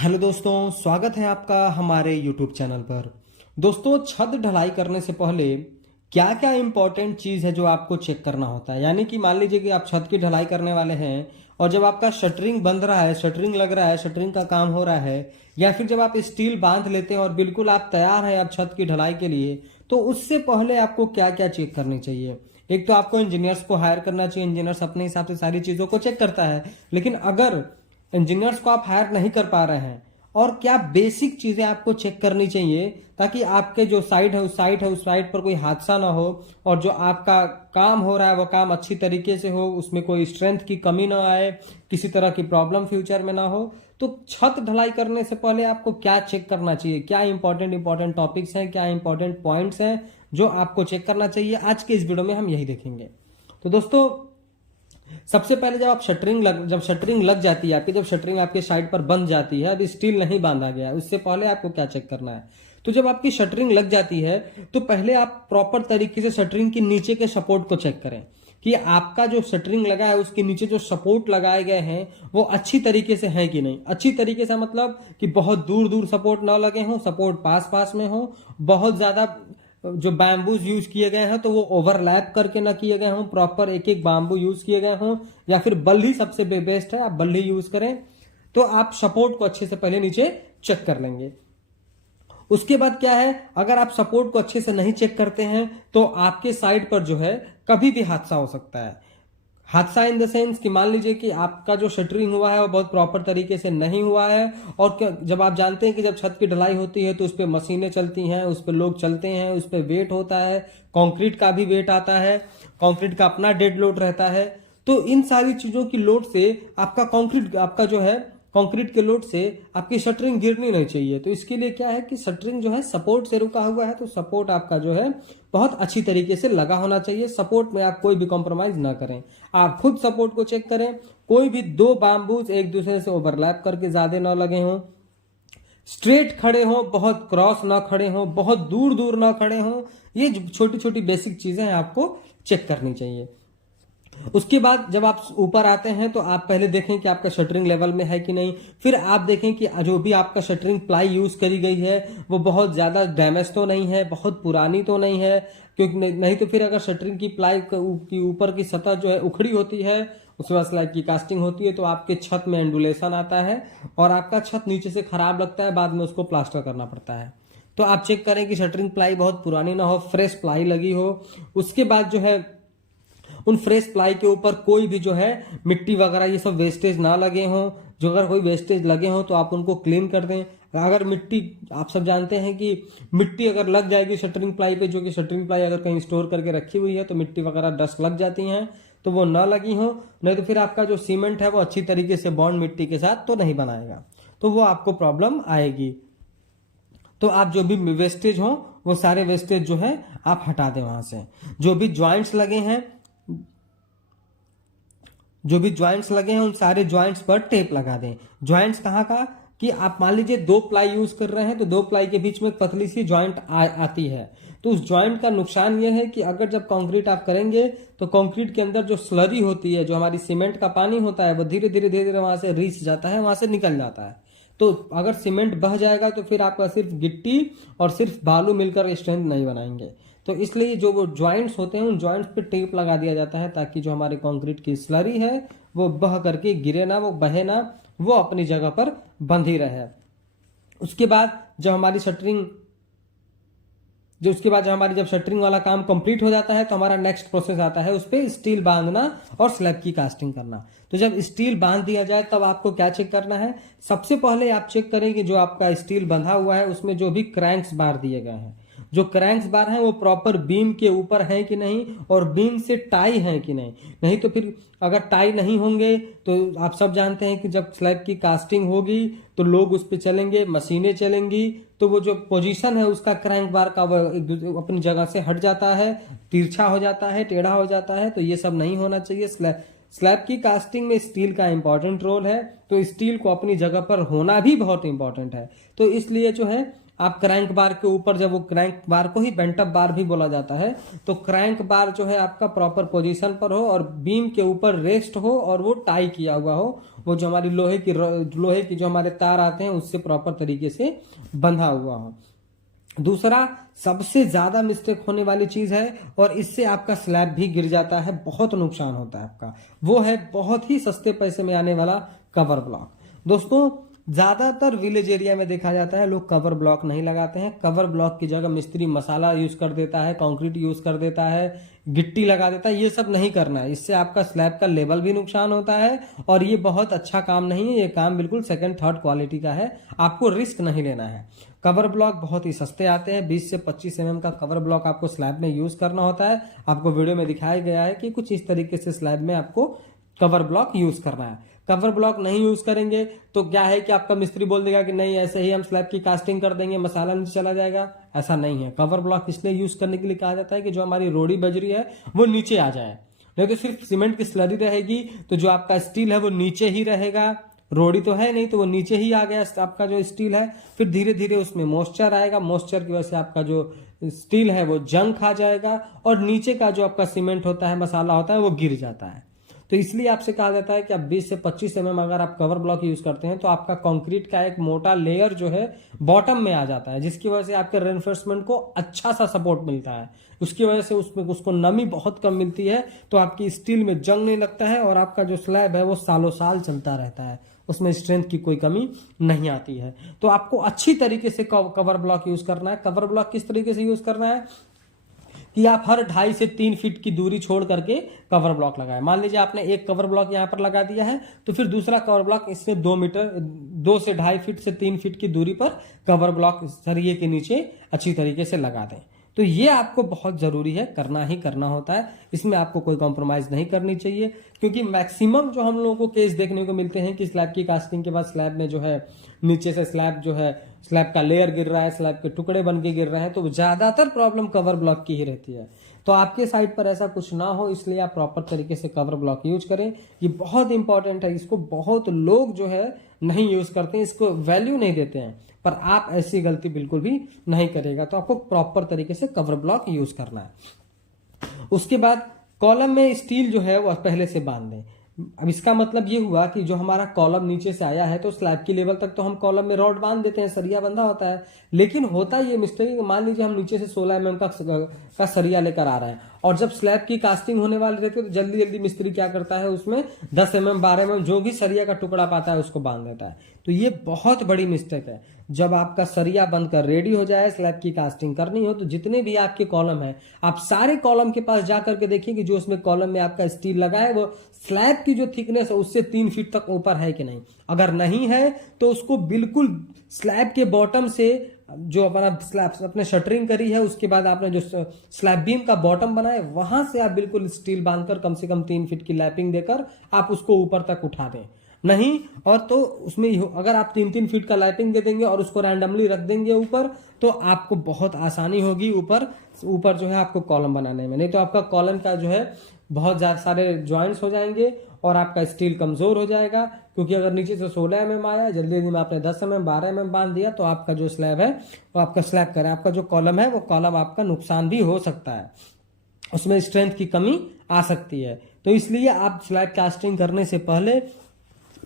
Hello दोस्तों, स्वागत है आपका हमारे YouTube चैनल पर। दोस्तों, छत ढलाई करने से पहले क्या क्या इंपॉर्टेंट चीज़ है जो आपको चेक करना होता है। यानी कि मान लीजिए कि आप छत की ढलाई करने वाले हैं और जब आपका शटरिंग बंध रहा है, शटरिंग लग रहा है, शटरिंग का काम हो रहा है, या फिर जब आप स्टील बांध लेते हैं और बिल्कुल आप तैयार हैं अब छत की ढलाई के लिए, तो उससे पहले आपको क्या क्या चेक करनी चाहिए। एक तो आपको इंजीनियर्स को हायर करना चाहिए। इंजीनियर्स अपने हिसाब से सारी चीज़ों को चेक करता है, लेकिन अगर इंजीनियर्स को आप हायर नहीं कर पा रहे हैं, और क्या बेसिक चीजें आपको चेक करनी चाहिए ताकि आपके जो साइट पर कोई हादसा ना हो और जो आपका काम हो रहा है वो काम अच्छी तरीके से हो, उसमें कोई स्ट्रेंथ की कमी ना आए, किसी तरह की प्रॉब्लम फ्यूचर में ना हो। तो छत ढलाई करने से पहले आपको क्या चेक करना चाहिए, क्या इंपॉर्टेंट टॉपिक्स हैं, क्या इंपॉर्टेंट पॉइंट्स हैं जो आपको चेक करना चाहिए, आज के इस वीडियो में हम यही देखेंगे। तो दोस्तों, सबसे पहले जब शटरिंग लग जाती है आपकी, जब शटरिंग आपके साइड पर बंध जाती है, अभी स्टील नहीं बांधा गया है, उससे पहले आपको क्या चेक करना है। तो जब आपकी शटरिंग लग जाती है तो पहले आप प्रॉपर तरीके से शटरिंग के नीचे के सपोर्ट को चेक करें कि आपका जो शटरिंग लगा है उसके नीचे जो सपोर्ट लगाए गए हैं वो अच्छी तरीके से है कि नहीं। अच्छी तरीके से मतलब कि बहुत दूर दूर सपोर्ट ना लगे हों, सपोर्ट पास पास में हो, बहुत ज्यादा जो बैम्बूज यूज किए गए हैं तो वो ओवरलैप करके ना किए गए हों, प्रॉपर एक एक बैम्बू यूज किए गए हों, या फिर बल्ली सबसे बेस्ट है, आप बल्ली यूज करें। तो आप सपोर्ट को अच्छे से पहले नीचे चेक कर लेंगे। उसके बाद क्या है, अगर आप सपोर्ट को अच्छे से नहीं चेक करते हैं तो आपके साइड पर जो है कभी भी हादसा हो सकता है। हादसा इन द सेंस कि मान लीजिए कि आपका जो शटरिंग हुआ है वो बहुत प्रॉपर तरीके से नहीं हुआ है, और जब आप जानते हैं कि जब छत की ढलाई होती है तो उस पर मशीनें चलती हैं, उस पर लोग चलते हैं, उस पर वेट होता है, कंक्रीट का भी वेट आता है, कंक्रीट का अपना डेड लोड रहता है। तो इन सारी चीजों की लोड से आपका जो है कंक्रीट के लोड से आपकी शटरिंग गिरनी नहीं चाहिए। तो इसके लिए क्या है कि शटरिंग जो है सपोर्ट से रुका हुआ है, तो सपोर्ट आपका जो है बहुत अच्छी तरीके से लगा होना चाहिए। सपोर्ट में आप कोई भी कॉम्प्रोमाइज ना करें, आप खुद सपोर्ट को चेक करें। कोई भी दो बैम्बूज एक दूसरे से ओवरलैप करके ज्यादा ना लगे हों, स्ट्रेट खड़े हों, बहुत क्रॉस ना खड़े हों, बहुत दूर दूर ना खड़े हों। ये छोटी छोटी बेसिक चीजें हैं, आपको चेक करनी चाहिए। उसके बाद जब आप ऊपर आते हैं तो आप पहले देखें कि आपका शटरिंग लेवल में है कि नहीं। फिर आप देखें कि जो भी आपका शटरिंग प्लाई यूज करी गई है वो बहुत ज्यादा डैमेज तो नहीं है, बहुत पुरानी तो नहीं है, क्योंकि नहीं तो फिर अगर शटरिंग की प्लाई की ऊपर की सतह जो है उखड़ी होती है, उसके बाद स्लाइड की कास्टिंग होती है, तो आपके छत में एंडुलेशन आता है और आपका छत नीचे से खराब लगता है, बाद में उसको प्लास्टर करना पड़ता है। तो आप चेक करें कि शटरिंग प्लाई बहुत पुरानी ना हो, फ्रेश प्लाई लगी हो। उसके बाद जो है उन फ्रेश प्लाई के ऊपर कोई भी जो है मिट्टी वगैरह ये सब वेस्टेज ना लगे हों। जो अगर कोई वेस्टेज लगे हों तो आप उनको क्लीन कर दें। अगर मिट्टी, आप सब जानते हैं कि मिट्टी अगर लग जाएगी शटरिंग प्लाई पे, जो कि शटरिंग प्लाई अगर कहीं स्टोर करके रखी हुई है तो मिट्टी वगैरह डस्ट लग जाती हैं, तो वो ना लगी हो। नहीं तो फिर आपका जो सीमेंट है वो अच्छी तरीके से बॉन्ड मिट्टी के साथ तो नहीं बनाएगा, तो वो आपको प्रॉब्लम आएगी। तो आप जो भी वेस्टेज हो वो सारे वेस्टेज जो है आप हटा दें वहां से। जो भी ज्वाइंट्स लगे हैं उन सारे ज्वाइंट्स पर टेप लगा दें। ज्वाइंट्स कहाँ का, कि आप मान लीजिए दो प्लाई यूज कर रहे हैं तो दो प्लाई के बीच में एक पतली सी ज्वाइंट आती है। तो उस ज्वाइंट का नुकसान यह है कि अगर जब कंक्रीट आप करेंगे तो कंक्रीट के अंदर जो स्लरी होती है, जो हमारी सीमेंट का पानी होता है, वो धीरे धीरे वहां से रिस जाता है, वहां से निकल जाता है। तो अगर सीमेंट बह जाएगा तो फिर आपका सिर्फ गिट्टी और सिर्फ बालू मिलकर स्ट्रेंथ नहीं बनाएंगे। तो इसलिए जो वो ज्वाइंट्स होते हैं उन ज्वाइंट्स पे टेप लगा दिया जाता है, ताकि जो हमारे कंक्रीट की स्लरी है वो बह करके गिरे ना, वो बहे ना, वो अपनी जगह पर बंधी रहे। उसके बाद जब हमारी जब शटरिंग वाला काम कंप्लीट हो जाता है तो हमारा नेक्स्ट प्रोसेस आता है उस पर स्टील बांधना और स्लैब की कास्टिंग करना। तो जब स्टील बांध दिया जाए तब आपको क्या चेक करना है। सबसे पहले आप चेक करें कि जो आपका स्टील बंधा हुआ है उसमें जो भी क्रैंक्स बार दिए गए हैं, जो क्रैंक्स बार हैं वो प्रॉपर बीम के ऊपर हैं कि नहीं, और बीम से टाई है कि नहीं। नहीं तो फिर अगर टाई नहीं होंगे तो आप सब जानते हैं कि जब स्लैब की कास्टिंग होगी तो लोग उस पर चलेंगे, मशीनें चलेंगी, तो वो जो पोजीशन है उसका क्रैंक बार का वो अपनी जगह से हट जाता है, तिरछा हो जाता है, टेढ़ा हो जाता है। तो ये सब नहीं होना चाहिए। स्लैब की कास्टिंग में स्टील का इंपॉर्टेंट रोल है, तो स्टील को अपनी जगह पर होना भी बहुत इंपॉर्टेंट है। तो इसलिए जो है आप क्रैंक बार के ऊपर, जब वो क्रैंक बार को ही बेंट अप बार भी बोला जाता है, तो क्रैंक बार जो है आपका प्रॉपर पोजीशन पर हो और बीम के ऊपर रेस्ट हो और वो टाई किया हुआ हो, वो जो हमारी लोहे की जो हमारे तार आते हैं उससे प्रॉपर तरीके से बंधा हुआ हो। दूसरा सबसे ज्यादा मिस्टेक होने वाली चीज है, और इससे आपका स्लैब भी गिर जाता है, बहुत नुकसान होता है आपका, वो है बहुत ही सस्ते पैसे में आने वाला कवर ब्लॉक। दोस्तों ज्यादातर विलेज एरिया में देखा जाता है लोग कवर ब्लॉक नहीं लगाते हैं। कवर ब्लॉक की जगह मिस्त्री मसाला यूज कर देता है, कंक्रीट यूज कर देता है, गिट्टी लगा देता है। ये सब नहीं करना है, इससे आपका स्लैब का लेवल भी नुकसान होता है और ये बहुत अच्छा काम नहीं है। ये काम बिल्कुल सेकंड थर्ड क्वालिटी का है, आपको रिस्क नहीं लेना है। कवर ब्लॉक बहुत ही सस्ते आते हैं, 20 से 25 mm का कवर ब्लॉक आपको स्लैब में यूज करना होता है। आपको वीडियो में दिखाया गया है कि कुछ इस तरीके से स्लैब में आपको कवर ब्लॉक यूज करना है। कवर ब्लॉक नहीं यूज करेंगे तो क्या है कि आपका मिस्त्री बोल देगा कि नहीं ऐसे ही हम स्लैब की कास्टिंग कर देंगे, मसाला नीचे चला जाएगा। ऐसा नहीं है। कवर ब्लॉक इसलिए यूज करने के लिए कहा जाता है कि जो हमारी रोड़ी बजरी है वो नीचे आ जाए, नहीं तो सिर्फ सीमेंट की स्लरी रहेगी तो जो आपका स्टील है वो नीचे ही रहेगा। रोड़ी तो है नहीं तो वो नीचे ही आ गया आपका जो स्टील है, फिर धीरे धीरे उसमें मॉइस्चर आएगा, मॉइस्चर की वजह से आपका जो स्टील है वो जंग खा जाएगा और नीचे का जो आपका सीमेंट होता है, मसाला होता है, वो गिर जाता है। तो इसलिए आपसे कहा जाता है कि आप 20 से 25 mm अगर आप कवर ब्लॉक यूज करते हैं तो आपका कंक्रीट का एक मोटा लेयर जो है बॉटम में आ जाता है, जिसकी वजह से आपके रेनफोर्समेंट को अच्छा सा सपोर्ट मिलता है। उसकी वजह से उसको नमी बहुत कम मिलती है, तो आपकी स्टील में जंग नहीं लगता है और आपका जो स्लैब है वो सालों साल चलता रहता है, उसमें स्ट्रेंथ की कोई कमी नहीं आती है। तो आपको अच्छी तरीके से कवर ब्लॉक यूज करना है। कवर ब्लॉक किस तरीके से यूज करना है कि आप हर 2.5 से 3 फीट की दूरी छोड़ करके कवर ब्लॉक लगाएं। मान लीजिए आपने एक कवर ब्लॉक यहाँ पर लगा दिया है, तो फिर दूसरा कवर ब्लॉक इसमें 2 से 2.5 फीट से 3 फीट की दूरी पर कवर ब्लॉक सरिये के नीचे अच्छी तरीके से लगा दें। तो ये आपको बहुत जरूरी है, करना ही करना होता है, इसमें आपको कोई कॉम्प्रोमाइज नहीं करनी चाहिए। क्योंकि मैक्सिमम जो हम लोगों को केस देखने को मिलते हैं कि स्लैब की कास्टिंग के बाद स्लैब में जो है नीचे से स्लैब का लेयर गिर रहा है, स्लैब के टुकड़े बन के गिर रहे हैं, तो ज्यादातर प्रॉब्लम कवर ब्लॉक की ही रहती है। तो आपके साइड पर ऐसा कुछ ना हो, इसलिए आप प्रॉपर तरीके से कवर ब्लॉक यूज करें। ये बहुत इंपॉर्टेंट है, इसको बहुत लोग जो है नहीं यूज करते हैं, इसको वैल्यू नहीं देते हैं, पर आप ऐसी गलती बिल्कुल भी नहीं करेगा। तो आपको प्रॉपर तरीके से कवर ब्लॉक यूज करना है। उसके बाद कॉलम में स्टील जो है वो पहले से बांध दें। अब इसका मतलब ये हुआ कि जो हमारा कॉलम नीचे से आया है तो स्लैब की लेवल तक तो हम कॉलम में रॉड बांध देते हैं, सरिया बंधा होता है। लेकिन होता ये मिस्टेक, मान लीजिए हम नीचे से 16 mm का सरिया लेकर आ रहे हैं और जब स्लैब की कास्टिंग होने वाली रहती है तो जल्दी जल्दी मिस्त्री क्या करता है, उसमें 10 mm 12 mm जो भी सरिया का टुकड़ा पाता है उसको बांध देता है। तो ये बहुत बड़ी मिस्टेक है। जब आपका सरिया बनकर रेडी हो जाए, स्लैब की कास्टिंग करनी हो, तो जितने भी आपके कॉलम है आप सारे कॉलम के पास जाकर के देखिए कि जो उसमें कॉलम में आपका स्टील लगा है वो स्लैब की जो थिकनेस है उससे 3 फीट तक ऊपर है कि नहीं। अगर नहीं है तो उसको बिल्कुल स्लैब के बॉटम से, जो अपना स्लैब अपने शटरिंग करी है उसके बाद आपने जो स्लैब बीम का बॉटम बनाए वहां से आप बिल्कुल स्टील बांधकर कम से कम 3 फीट की लैपिंग देकर आप उसको ऊपर तक उठा दें। नहीं और तो उसमें अगर आप 3-3 फीट का लाइटिंग दे देंगे और उसको रैंडमली रख देंगे ऊपर, तो आपको बहुत आसानी होगी ऊपर जो है आपको कॉलम बनाने में। नहीं तो आपका कॉलम का जो है बहुत ज्यादा सारे जॉइंट्स हो जाएंगे और आपका स्टील कमजोर हो जाएगा। क्योंकि अगर नीचे से 16 mm आया, जल्दी जल्दी में आपने 10 mm 12 mm बांध दिया, तो आपका जो स्लैब है वो आपका स्लैब करे, आपका जो कॉलम है वो कॉलम आपका नुकसान भी हो सकता है, उसमें स्ट्रेंथ की कमी आ सकती है। तो इसलिए आप स्लैब कास्टिंग करने से पहले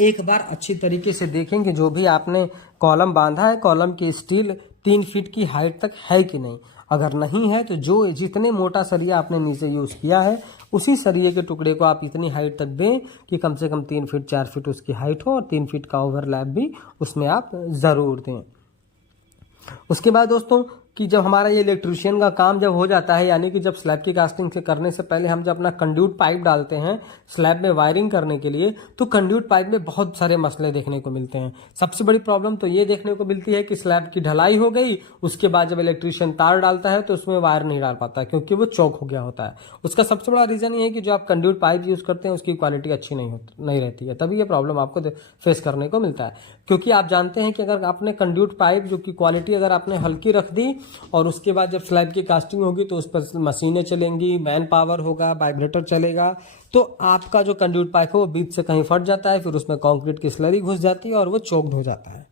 एक बार अच्छी तरीके से देखें कि जो भी आपने कॉलम बांधा है, कॉलम की स्टील 3 फीट की हाइट तक है कि नहीं। अगर नहीं है तो जो जितने मोटा सरिया आपने नीचे यूज किया है उसी सरिये के टुकड़े को आप इतनी हाइट तक दें कि कम से कम 3 फीट 4 फीट उसकी हाइट हो और 3 फीट का ओवरलैप भी उसमें आप जरूर दें। उसके बाद दोस्तों कि जब हमारा ये इलेक्ट्रीशियन का काम जब हो जाता है, यानी कि जब स्लैब की कास्टिंग से करने से पहले हम जब अपना कंड्यूट पाइप डालते हैं स्लैब में वायरिंग करने के लिए, तो कंड्यूट पाइप में बहुत सारे मसले देखने को मिलते हैं। सबसे बड़ी प्रॉब्लम तो ये देखने को मिलती है कि स्लैब की ढलाई हो गई, उसके बाद जब इलेक्ट्रीशियन तार डालता है तो उसमें वायर नहीं डाल पाता क्योंकि वो चौक हो गया होता है। उसका सबसे बड़ा रीजन ये है कि जो आप कंड्यूट पाइप यूज करते हैं उसकी क्वालिटी अच्छी नहीं रहती है, तभी ये प्रॉब्लम आपको फेस करने को मिलता है। क्योंकि आप जानते हैं कि अगर आपने कंड्यूट पाइप जो की क्वालिटी अगर आपने हल्की रख दी और उसके बाद जब स्लैब की कास्टिंग होगी तो उस पर मशीनें चलेंगी, मैन पावर होगा, वाइब्रेटर चलेगा, तो आपका जो कंड्यूट पाइप है वो बीच से कहीं फट जाता है, फिर उसमें कंक्रीट की स्लरी घुस जाती है और वो चोक्ड हो जाता है।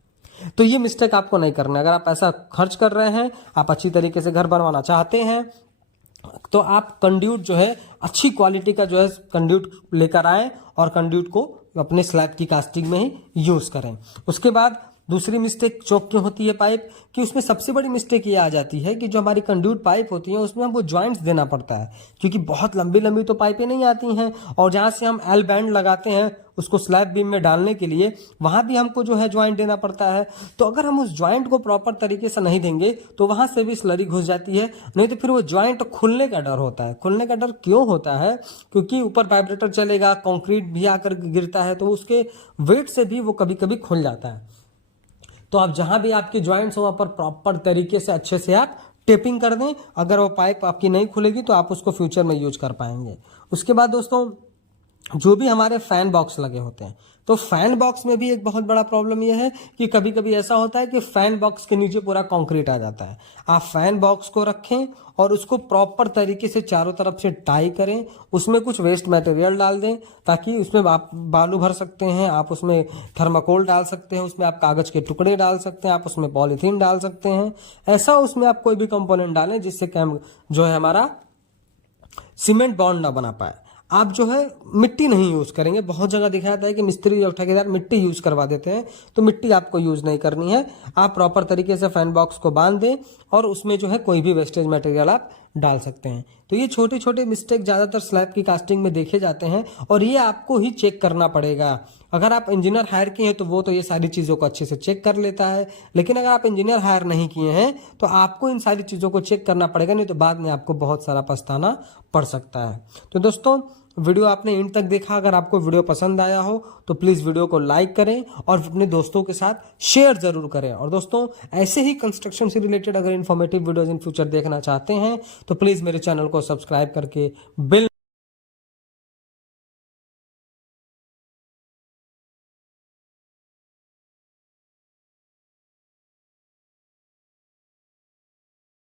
तो ये मिस्टेक आपको नहीं करना है। अगर आप पैसा खर्च कर रहे हैं, आप अच्छी तरीके से घर बनवाना चाहते हैं, तो आप कंड्यूट जो है अच्छी क्वालिटी का जो है कंड्यूट लेकर आएं और कंड्यूट को अपने स्लैब की कास्टिंग में ही यूज करें। उसके बाद दूसरी मिस्टेक चौक क्यों होती है पाइप कि उसमें सबसे बड़ी मिस्टेक ये आ जाती है कि जो हमारी कंड्यूट पाइप होती है उसमें हमको ज्वाइंट्स देना पड़ता है, क्योंकि बहुत लंबी लंबी तो पाइपें नहीं आती हैं, और जहाँ से हम एल बैंड लगाते हैं उसको स्लैब बीम में डालने के लिए वहाँ भी हमको जो है ज्वाइंट देना पड़ता है। तो अगर हम उस ज्वाइंट को प्रॉपर तरीके से नहीं देंगे तो वहाँ से भी स्लरी घुस जाती है, नहीं तो फिर वो ज्वाइंट खुलने का डर होता है। खुलने का डर क्यों होता है? क्योंकि ऊपर वाइब्रेटर चलेगा, कंक्रीट भी आकर गिरता है, तो उसके वेट से भी वो कभी कभी खुल जाता है। तो आप जहां भी आपके ज्वाइंट्स हो वहां पर प्रॉपर तरीके से अच्छे से आप टेपिंग कर दें। अगर वो पाइप आपकी नहीं खुलेगी तो आप उसको फ्यूचर में यूज कर पाएंगे। उसके बाद दोस्तों, जो भी हमारे फैन बॉक्स लगे होते हैं, तो फैन बॉक्स में भी एक बहुत बड़ा प्रॉब्लम यह है कि कभी कभी ऐसा होता है कि फैन बॉक्स के नीचे पूरा कंक्रीट आ जाता है। आप फैन बॉक्स को रखें और उसको प्रॉपर तरीके से चारों तरफ से टाई करें, उसमें कुछ वेस्ट मटेरियल डाल दें, ताकि उसमें आप बालू भर सकते हैं, आप उसमें थर्माकोल डाल सकते हैं, उसमें आप कागज के टुकड़े डाल सकते हैं, आप उसमें पॉलीथीन डाल सकते हैं। ऐसा उसमें आप कोई भी कंपोनेंट डालें जिससे कैम जो है हमारा सीमेंट बॉन्ड ना बना पाए। आप जो है मिट्टी नहीं यूज करेंगे। बहुत जगह दिखाया जाता है कि मिस्त्री और ठेकेदार मिट्टी यूज करवा देते हैं, तो मिट्टी आपको यूज नहीं करनी है। आप प्रॉपर तरीके से फैन बॉक्स को बांध दें और उसमें जो है कोई भी वेस्टेज मटेरियल आप डाल सकते हैं। तो ये छोटे छोटे मिस्टेक ज्यादातर स्लैब की कास्टिंग में देखे जाते हैं और ये आपको ही चेक करना पड़ेगा। अगर आप इंजीनियर हायर किए हैं तो वो तो ये सारी चीज़ों को अच्छे से चेक कर लेता है, लेकिन अगर आप इंजीनियर हायर नहीं किए हैं तो आपको इन सारी चीज़ों को चेक करना पड़ेगा, नहीं तो बाद में आपको बहुत सारा पछताना पड़ सकता है। तो दोस्तों, वीडियो आपने एंड तक देखा। अगर आपको वीडियो पसंद आया हो तो प्लीज़ वीडियो को लाइक करें और अपने दोस्तों के साथ शेयर ज़रूर करें। और दोस्तों, ऐसे ही कंस्ट्रक्शन से रिलेटेड अगर इन्फॉर्मेटिव वीडियोज़ इन फ्यूचर देखना चाहते हैं तो प्लीज़ मेरे चैनल को सब्सक्राइब करके बेल